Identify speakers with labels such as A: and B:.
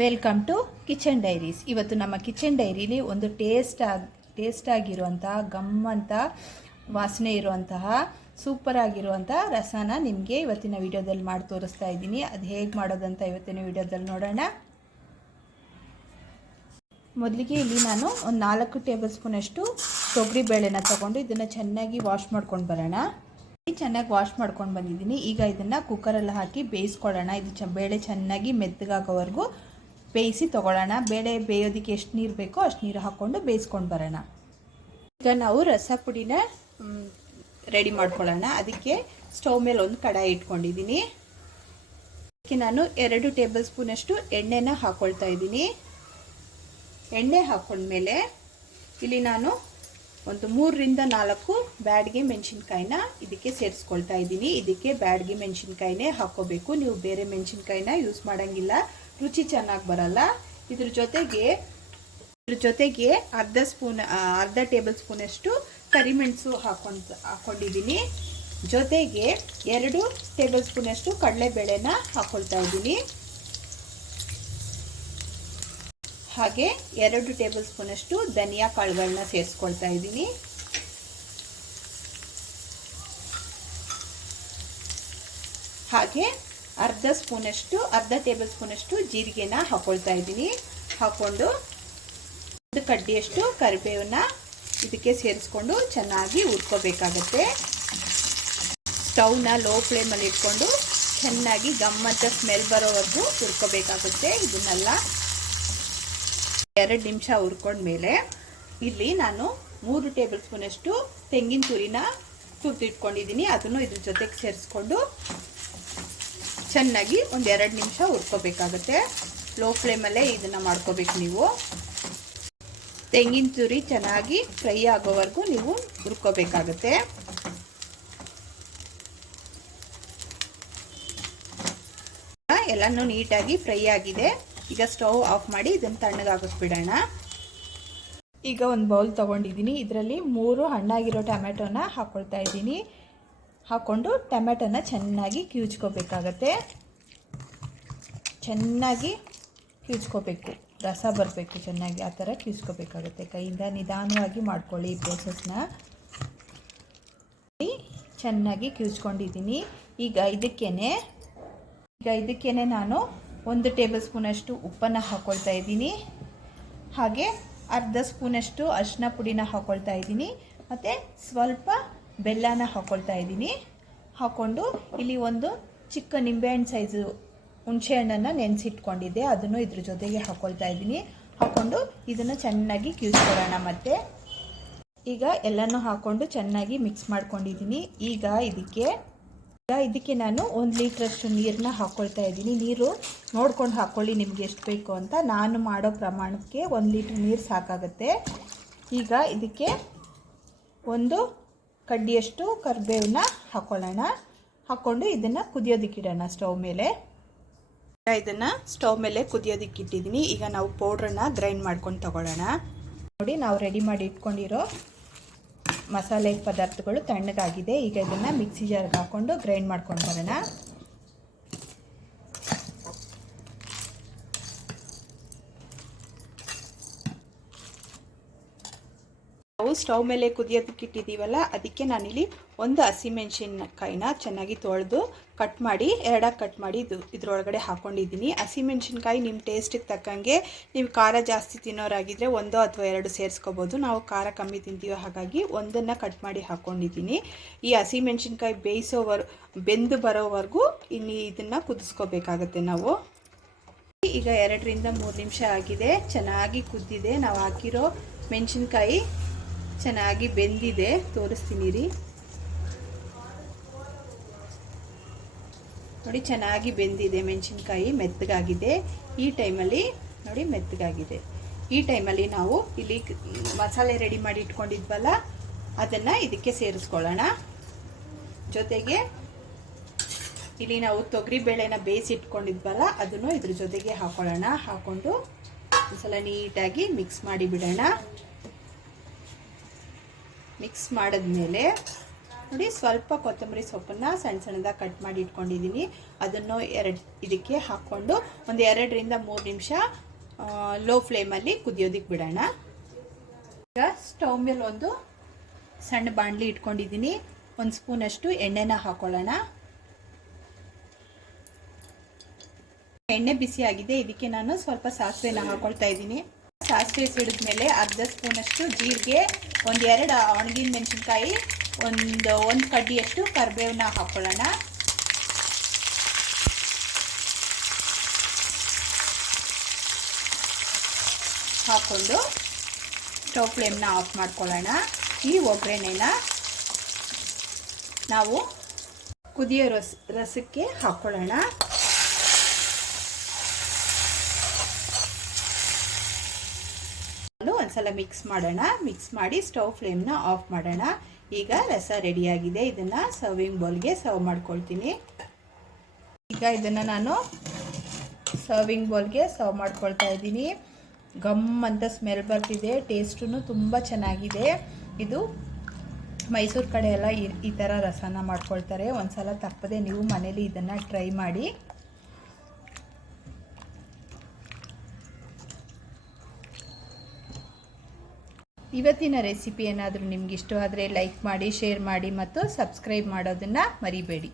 A: Welcome to kitchen diaries ಇವತ್ತು ನಮ್ಮ kitchen ಡೈರಿಲಿ ಒಂದು ಟೇಸ್ಟ್ ಆಗಿ ಟೇಸ್ಟ್ ಆಗಿರುವಂತಹ, ಗಮ್ಮಂತ, ವಾಸನೆ ಇರುವಂತಹ ಸೂಪರ್ ಆಗಿರುವಂಥ ರಸನ ನಿಮಗೆ ಇವತ್ತಿನ ವಿಡಿಯೋದಲ್ಲಿ ಮಾಡಿ ತೋರಿಸ್ತಾ ಇದ್ದೀನಿ. ಅದು ಹೇಗೆ ಮಾಡೋದಂತ ಇವತ್ತಿನ ವಿಡಿಯೋದಲ್ಲಿ ನೋಡೋಣ. ಮೊದಲಿಗೆ ಇಲ್ಲಿ ನಾನು ಒಂದು ನಾಲ್ಕು ಟೇಬಲ್ ಸ್ಪೂನಷ್ಟು ತೊಗರಿ ಬೇಳೆನ ತಗೊಂಡು ಇದನ್ನು ಚೆನ್ನಾಗಿ ವಾಶ್ ಮಾಡ್ಕೊಂಡು ಬರೋಣ. ಚೆನ್ನಾಗಿ ವಾಶ್ ಮಾಡ್ಕೊಂಡು ಬಂದಿದ್ದೀನಿ. ಈಗ ಇದನ್ನು ಕುಕ್ಕರಲ್ಲಿ ಹಾಕಿ ಬೇಯಿಸ್ಕೊಳ್ಳೋಣ. ಇದು ಚ, ಬೇಳೆ ಚೆನ್ನಾಗಿ ಮೆತ್ತಗಾಗೋವರೆಗೂ ಬೇಯಿಸಿ ತೊಗೊಳ್ಳೋಣ. ಬೇಳೆ ಬೇಯೋದಕ್ಕೆ ಎಷ್ಟು ನೀರು ಬೇಕೋ ಅಷ್ಟು ನೀರು ಹಾಕ್ಕೊಂಡು ಬೇಯಿಸ್ಕೊಂಡು ಬರೋಣ. ಈಗ ನಾವು ರಸ ಪುಡಿನ ರೆಡಿ ಮಾಡ್ಕೊಳ್ಳೋಣ. ಅದಕ್ಕೆ ಸ್ಟವ್ ಮೇಲೆ ಒಂದು ಕಡಾಯಿ ಇಟ್ಕೊಂಡಿದ್ದೀನಿ. ಅದಕ್ಕೆ ನಾನು ಎರಡು ಟೇಬಲ್ ಸ್ಪೂನಷ್ಟು ಎಣ್ಣೆನ ಹಾಕ್ಕೊಳ್ತಾ ಇದ್ದೀನಿ. ಎಣ್ಣೆ ಹಾಕ್ಕೊಂಡ್ಮೇಲೆ ಇಲ್ಲಿ ನಾನು ಒಂದು ಮೂರರಿಂದ ನಾಲ್ಕು ಬ್ಯಾಡ್ಗೆ ಮೆಣಸಿನ್ಕಾಯಿನ ಇದಕ್ಕೆ ಸೇರಿಸ್ಕೊಳ್ತಾ ಇದ್ದೀನಿ. ಇದಕ್ಕೆ ಬ್ಯಾಡ್ಗೆ ಮೆಣಸಿನ್ಕಾಯಿನೇ ಹಾಕ್ಕೋಬೇಕು ನೀವು ಬೇರೆ ಮೆಣಸಿನ್ಕಾಯಿನ ಯೂಸ್ ಮಾಡೋಂಗಿಲ್ಲ. ರುಚಿ ಚೆನ್ನಾಗಿ ಬರಲ್ಲ. ಇದ್ರ ಜೊತೆಗೆ ಇದ್ರ ಜೊತೆಗೆ ಅರ್ಧ ಸ್ಪೂನ್ ಅರ್ಧ ಟೇಬಲ್ ಸ್ಪೂನಷ್ಟು ಕರಿಮೆಣಸು ಹಾಕೊಂಡು ಹಾಕ್ಕೊಂಡಿದ್ದೀನಿ ಜೊತೆಗೆ ಎರಡು ಟೇಬಲ್ ಸ್ಪೂನಷ್ಟು ಕಡಲೆಬೇಳೆನ ಹಾಕ್ಕೊಳ್ತಾ ಇದ್ದೀನಿ. ಹಾಗೆ ಎರಡು ಟೇಬಲ್ ಸ್ಪೂನಷ್ಟು ಧನಿಯಾ ಕಾಳುಗಳನ್ನ ಸೇರಿಸ್ಕೊಳ್ತಾ ಇದ್ದೀನಿ. ಹಾಗೆ ಅರ್ಧ ಸ್ಪೂನಷ್ಟು, ಅರ್ಧ ಟೇಬಲ್ ಸ್ಪೂನಷ್ಟು ಜೀರಿಗೆನ ಹಾಕೊಳ್ತಾ ಇದ್ದೀನಿ. ಹಾಕ್ಕೊಂಡು ಒಂದು ಕಡ್ಡಿಯಷ್ಟು ಕರಿಬೇವನ್ನ ಇದಕ್ಕೆ ಸೇರಿಸ್ಕೊಂಡು ಚೆನ್ನಾಗಿ ಹುರ್ಕೋಬೇಕಾಗತ್ತೆ. ಸ್ಟವ್ನ ಲೋ ಫ್ಲೇಮಲ್ಲಿ ಇಟ್ಕೊಂಡು ಚೆನ್ನಾಗಿ ಗಮ್ಮಂತ ಸ್ಮೆಲ್ ಬರೋವರೆಗೂ ಹುರ್ಕೋಬೇಕಾಗುತ್ತೆ ಇದನ್ನೆಲ್ಲ. ಎರಡು ನಿಮಿಷ ಉರ್ಕೊಂಡ್ಮೇಲೆ ಇಲ್ಲಿ ನಾನು ಮೂರು ಟೇಬಲ್ ಸ್ಪೂನಷ್ಟು ತೆಂಗಿನ ತುರಿನ ತುರ್ತಿಟ್ಕೊಂಡಿದ್ದೀನಿ ಅದನ್ನು ಇದ್ರ ಜೊತೆಗೆ ಸೇರಿಸ್ಕೊಂಡು ಚೆನ್ನಾಗಿ ಒಂದು ಎರಡು ನಿಮಿಷ ಹುರ್ಕೋಬೇಕಾಗುತ್ತೆ. ಲೋ ಫ್ಲೇಮಲ್ಲೇ ಇದನ್ನು ಮಾಡ್ಕೋಬೇಕು ನೀವು. ತೆಂಗಿನ ತುರಿ ಚೆನ್ನಾಗಿ ಫ್ರೈ ಆಗೋವರೆಗೂ ನೀವು ಹುರ್ಕೋಬೇಕಾಗತ್ತೆ. ಎಲ್ಲನೂ ನೀಟಾಗಿ ಫ್ರೈ ಆಗಿದೆ. ಈಗ ಸ್ಟವ್ ಆಫ್ ಮಾಡಿ ಇದನ್ನು ತಣ್ಣಗಾಗಿಸ್ಬಿಡೋಣ ಈಗ ಒಂದು ಬೌಲ್ ತೊಗೊಂಡಿದ್ದೀನಿ. ಇದರಲ್ಲಿ ಮೂರು ಹಣ್ಣಾಗಿರೋ ಟೊಮೆಟೊನ ಹಾಕ್ಕೊಳ್ತಾ ಇದ್ದೀನಿ. ಹಾಕ್ಕೊಂಡು ಟೊಮೆಟೊನ ಚೆನ್ನಾಗಿ ಕಿವುಚ್ಕೋಬೇಕಾಗತ್ತೆ. ಚೆನ್ನಾಗಿ ಕಿವುಚ್ಕೋಬೇಕು. ರಸ ಬರಬೇಕು ಚೆನ್ನಾಗಿ, ಆ ಥರ ಕಿವುಚ್ಕೋಬೇಕಾಗತ್ತೆ. ಕೈಯಿಂದ ನಿಧಾನವಾಗಿ ಮಾಡ್ಕೊಳ್ಳಿ ಈ ಪ್ರೋಸೆಸ್ನ ಚೆನ್ನಾಗಿ ಕಿವುಚ್ಕೊಂಡಿದ್ದೀನಿ. ಈಗ ಇದಕ್ಕೇನೆ ಈಗ ಇದಕ್ಕೇನೆ ನಾನು ಒಂದು ಟೇಬಲ್ ಸ್ಪೂನಷ್ಟು ಉಪ್ಪನ್ನು ಹಾಕ್ಕೊಳ್ತಾ ಇದ್ದೀನಿ. ಹಾಗೆ ಅರ್ಧ ಸ್ಪೂನಷ್ಟು ಅರಿಶಿನ ಪುಡಿನ ಹಾಕ್ಕೊಳ್ತಾ ಇದ್ದೀನಿ. ಮತ್ತು ಸ್ವಲ್ಪ ಬೆಲ್ಲನ ಹಾಕ್ಕೊಳ್ತಾ ಇದ್ದೀನಿ. ಹಾಕ್ಕೊಂಡು ಇಲ್ಲಿ ಒಂದು ಚಿಕ್ಕ ನಿಂಬೆಹಣ್ಣು ಸೈಜು ಹುಣಸೆಹಣ್ಣನ್ನು ನೆನೆಸಿಟ್ಕೊಂಡಿದ್ದೆ. ಅದನ್ನು ಇದ್ರ ಜೊತೆಗೆ ಹಾಕ್ಕೊಳ್ತಾ ಇದ್ದೀನಿ. ಹಾಕ್ಕೊಂಡು ಇದನ್ನು ಚೆನ್ನಾಗಿ ಕ್ಯೂಸ್ಕೊಳ್ಳೋಣ ಮತ್ತೆ. ಈಗ ಎಲ್ಲನೂ ಹಾಕ್ಕೊಂಡು ಚೆನ್ನಾಗಿ ಮಿಕ್ಸ್ ಮಾಡ್ಕೊಂಡಿದ್ದೀನಿ. ಈಗ ಇದಕ್ಕೆ ಈಗ ಇದಕ್ಕೆ ನಾನು ಒಂದು ಲೀಟ್ರಷ್ಟು ನೀರನ್ನ ಹಾಕ್ಕೊಳ್ತಾ ಇದ್ದೀನಿ. ನೀರು ನೋಡ್ಕೊಂಡು ಹಾಕ್ಕೊಳ್ಳಿ ನಿಮ್ಗೆ ಎಷ್ಟು ಬೇಕು ಅಂತ. ನಾನು ಮಾಡೋ ಪ್ರಮಾಣಕ್ಕೆ ಒಂದು ಲೀಟ್ರ್ ನೀರು ಸಾಕಾಗುತ್ತೆ. ಈಗ ಇದಕ್ಕೆ ಒಂದು ಕಡ್ಡಿಯಷ್ಟು ಕರಿಬೇವನ್ನ ಹಾಕ್ಕೊಳ್ಳೋಣ ಹಾಕ್ಕೊಂಡು ಇದನ್ನು ಕುದಿಯೋದಕ್ಕಿಡೋಣ ಸ್ಟವ್ ಮೇಲೆ. ಇದನ್ನು ಸ್ಟವ್ ಮೇಲೆ ಕುದಿಯೋದಿಕ್ಕೆ ಇಟ್ಟಿದ್ದೀನಿ. ಈಗ ನಾವು ಪೌಡ್ರನ್ನ ಗ್ರೈಂಡ್ ಮಾಡ್ಕೊಂಡು ತಗೊಳ್ಳೋಣ. ನೋಡಿ, ನಾವು ರೆಡಿ ಮಾಡಿ ಇಟ್ಕೊಂಡಿರೋ ಮಸಾಲೆ ಪದಾರ್ಥಗಳು ತಣ್ಣಗಾಗಿದೆ. ಈಗ ಇದನ್ನು ಮಿಕ್ಸಿ ಜಾರ್ಗೆ ಹಾಕ್ಕೊಂಡು ಗ್ರೈಂಡ್ ಮಾಡ್ಕೊಂಡು ಬರೋಣ. ನಾವು ಸ್ಟವ್ ಮೇಲೆ ಕುದಿಯೋದಕ್ಕೆ ಇಟ್ಟಿದ್ದೀವಲ್ಲ, ಅದಕ್ಕೆ ನಾನಿಲ್ಲಿ ಒಂದು ಹಸಿಮೆಣ್ಸಿನ್ಕಾಯಿನ ಚೆನ್ನಾಗಿ ತೊಳೆದು ಕಟ್ ಮಾಡಿ, ಎರಡಾಗಿ ಕಟ್ ಮಾಡಿ ಇದು ಇದರೊಳಗಡೆ ಹಾಕ್ಕೊಂಡಿದ್ದೀನಿ ಹಸಿಮೆಣ್ಸಿನ್ಕಾಯಿ ನಿಮ್ಮ ಟೇಸ್ಟಿಗೆ ತಕ್ಕಂಗೆ ನೀವು ಖಾರ ಜಾಸ್ತಿ ತಿನ್ನೋರಾಗಿದ್ದರೆ ಒಂದೋ ಅಥವಾ ಎರಡು ಸೇರಿಸ್ಕೋಬೋದು. ನಾವು ಖಾರ ಕಮ್ಮಿ ತಿಂತೀವೋ ಹಾಗಾಗಿ ಒಂದನ್ನು ಕಟ್ ಮಾಡಿ ಹಾಕ್ಕೊಂಡಿದ್ದೀನಿ ಈ ಹಸಿಮೆಣ್ಸಿನ್ಕಾಯಿ ಬೇಯಿಸೋವರ್, ಬೆಂದು ಬರೋವರೆಗೂ ಇನ್ನು ಇದನ್ನು ಕುದಿಸ್ಕೋಬೇಕಾಗತ್ತೆ ನಾವು. ಈಗ ಎರಡರಿಂದ ಮೂರು ನಿಮಿಷ ಆಗಿದೆ. ಚೆನ್ನಾಗಿ ಕುದ್ದಿದೆ. ನಾವು ಹಾಕಿರೋ ಮೆಣಸಿನ್ಕಾಯಿ ಚೆನ್ನಾಗಿ ಬೆಂದಿದೆ. ತೋರಿಸ್ತೀನಿ ರೀ. ನೋಡಿ, ಚೆನ್ನಾಗಿ ಬೆಂದಿದೆ ಮೆಣಸಿನ್ಕಾಯಿ, ಮೆತ್ತಗಾಗಿದೆ. ಈ ಟೈಮಲ್ಲಿ, ನೋಡಿ, ಮೆತ್ತಗಾಗಿದೆ. ಈ ಟೈಮಲ್ಲಿ ನಾವು ಇಲ್ಲಿ ಮಸಾಲೆ ರೆಡಿ ಮಾಡಿ ಇಟ್ಕೊಂಡಿದ್ವಲ್ಲ, ಅದನ್ನು ಇದಕ್ಕೆ ಸೇರಿಸ್ಕೊಳ್ಳೋಣ. ಜೊತೆಗೆ ಇಲ್ಲಿ ನಾವು ತೊಗರಿ ಬೇಳೆನ ಬೇಯಿಸಿ ಇಟ್ಕೊಂಡಿದ್ವಲ್ಲ, ಅದನ್ನು ಇದ್ರ ಜೊತೆಗೆ ಹಾಕೊಳ್ಳೋಣ. ಹಾಕ್ಕೊಂಡು ಒಂದು ಸಲ ನೀಟಾಗಿ ಮಿಕ್ಸ್ ಮಾಡಿ ಬಿಡೋಣ. ಮಿಕ್ಸ್ ಮಾಡಿದ್ಮೇಲೆ ನೋಡಿ ಸ್ವಲ್ಪ ಕೊತ್ತಂಬರಿ ಸೊಪ್ಪನ್ನು ಸಣ್ಣ ಸಣ್ಣದಾಗಿ ಕಟ್ ಮಾಡಿ ಇಟ್ಕೊಂಡಿದ್ದೀನಿ. ಅದನ್ನು ಎರಡು ಇದಕ್ಕೆ ಹಾಕ್ಕೊಂಡು ಒಂದು ಎರಡರಿಂದ ಮೂರು ನಿಮಿಷ ಲೋ ಫ್ಲೇಮಲ್ಲಿ ಕುದಿಯೋದಕ್ಕೆ ಬಿಡೋಣ. ಈಗ ಸ್ಟವ್ ಮೇಲೆ ಒಂದು ಸಣ್ಣ ಬಾಣಲಿ ಇಟ್ಕೊಂಡಿದ್ದೀನಿ. ಒಂದು ಸ್ಪೂನಷ್ಟು ಎಣ್ಣೆನ ಹಾಕೊಳ್ಳೋಣ. ಎಣ್ಣೆ ಬಿಸಿಯಾಗಿದೆ ಇದಕ್ಕೆ ನಾನು ಸ್ವಲ್ಪ ಸಾಸಿವೆನ ಹಾಕ್ಕೊಳ್ತಾ ಇದ್ದೀನಿ. ಸಾಸಿವೆ ಸಿಡಿದ್ಮೇಲೆ ಅರ್ಧ ಸ್ಪೂನಷ್ಟು ಜೀರಿಗೆ, ಒಂದು ಎರಡು ಒಣಗಿನ ಮೆಣಸಿನ್ಕಾಯಿ, ಒಂದು ಒಂದು ಕಡ್ಡಿಯಷ್ಟು ಕರಿಬೇವನ್ನ ಹಾಕ್ಕೊಳ್ಳೋಣ ಹಾಕ್ಕೊಂಡು ಸ್ಟವ್ ಫ್ಲೇಮ್ನ ಆಫ್ ಮಾಡ್ಕೊಳ್ಳೋಣ. ಈ ಒಗ್ಗರಣೆನ ನಾವು ಕುದಿಯೋ ರಸ, ರಸಕ್ಕೆ ಹಾಕ್ಕೊಳ್ಳೋಣ. ಒಂದ್ಸಲ ಮಿಕ್ಸ್ ಮಾಡೋಣ. ಮಿಕ್ಸ್ ಮಾಡಿ ಸ್ಟವ್ ಫ್ಲೇಮ್ನ ಆಫ್ ಮಾಡೋಣ. ಈಗ ರಸ ರೆಡಿಯಾಗಿದೆ ಇದನ್ನು ಸರ್ವಿಂಗ್ ಬೌಲ್ಗೆ ಸರ್ವ್ ಮಾಡ್ಕೊಳ್ತೀನಿ. ಈಗ ಇದನ್ನು ನಾನು ಸರ್ವಿಂಗ್ ಬೌಲ್ಗೆ ಸರ್ವ್ ಮಾಡ್ಕೊಳ್ತಾ ಇದ್ದೀನಿ. ಗಮ್ ಅಂತ ಸ್ಮೆಲ್ ಬರ್ತಿದೆ. ಟೇಸ್ಟೂ ತುಂಬ ಚೆನ್ನಾಗಿದೆ. ಇದು ಮೈಸೂರು ಕಡೆ ಎಲ್ಲ ಈ ಥರ ರಸನ ಮಾಡ್ಕೊಳ್ತಾರೆ. ಒಂದು ಸಲ ತಪ್ಪದೆ ನೀವು ಮನೇಲಿ ಇದನ್ನು ಟ್ರೈ ಮಾಡಿ. ಇವತ್ತಿನ ರೆಸಿಪಿ ಏನಾದರೂ ನಿಮ್ಗೆ ಇಷ್ಟವಾದರೆ ಲೈಕ್ ಮಾಡಿ ಶೇರ್ ಮಾಡಿ ಮತ್ತು ಸಬ್ಸ್ಕ್ರೈಬ್ ಮಾಡೋದನ್ನು ಮರಿಬೇಡಿ.